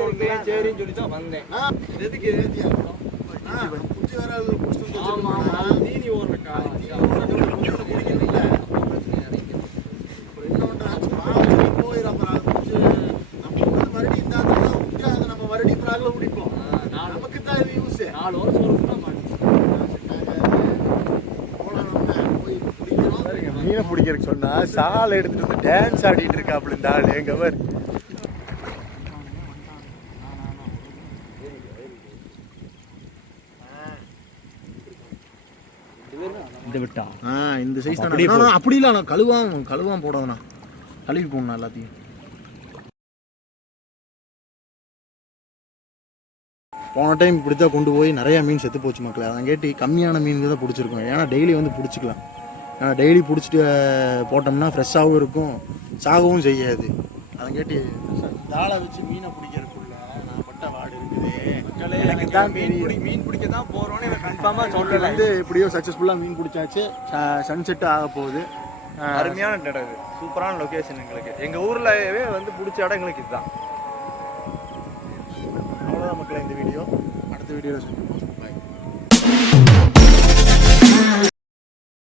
சொல்றேன் சரின்னு சொல்லி தான் வந்தேன். எதுக்கு குஞ்சு வேற தீனி ஓடுறக்கா போயிடும். அப்புறம் குஞ்சு நம்ம மறுபடியும் தான் நம்ம மறுபடியும் பிராக்ல பிடிப்போம். நமக்கு தான் இது யூஸ். 4 வருஷம் தான் மீனை பிடிக்கிறதுக்கு சொன்னா சாலை எடுத்துட்டு வந்து டான்ஸ் ஆடிட்டு இருக்காப்புல இந்த ஆள். எங்க பேர் இந்த சைஸ் தான். அப்படி இல்லை, நான் கழுவான் போடணும், கழுவி போடணும் எல்லாத்தையும். போன டைம் இப்படித்தான் கொண்டு போய் நிறையா மீன் செத்து போச்சு மக்களே. அதான் கேட்டு கம்மியான மீன் தான் பிடிச்சிருக்கோம். ஏன்னா டெய்லி வந்து பிடிச்சிக்கலாம். ஏன்னா டெய்லி பிடிச்சிட்டு போட்டோம்னா ஃப்ரெஷ்ஷாகவும் இருக்கும், சாகவும் செய்யாது. அதை கேட்டு தாளை வச்சு மீனை பிடிக்கிறதுக்குள்ள நான் பட்ட வாடு இருக்குது. எனக்கு தான் மீன் பிடிக்க தான் போகிறோன்னு கன்ஃபார்மாக சொல்லிட்டு வந்து எப்படியோ சக்ஸஸ்ஃபுல்லாக மீன் பிடிச்சாச்சு. சன்செட்டு ஆக போகுது. அருமையான இடம் இது, சூப்பரான லொக்கேஷன். எங்களுக்கு எங்கள் ஊர்லவே வந்து பிடிச்ச இடம் எங்களுக்கு இதுதான். அவ்வளோதான் மக்களே இந்த வீடியோ. அடுத்த வீடியோவில் சொல்லுவோம். பாய்.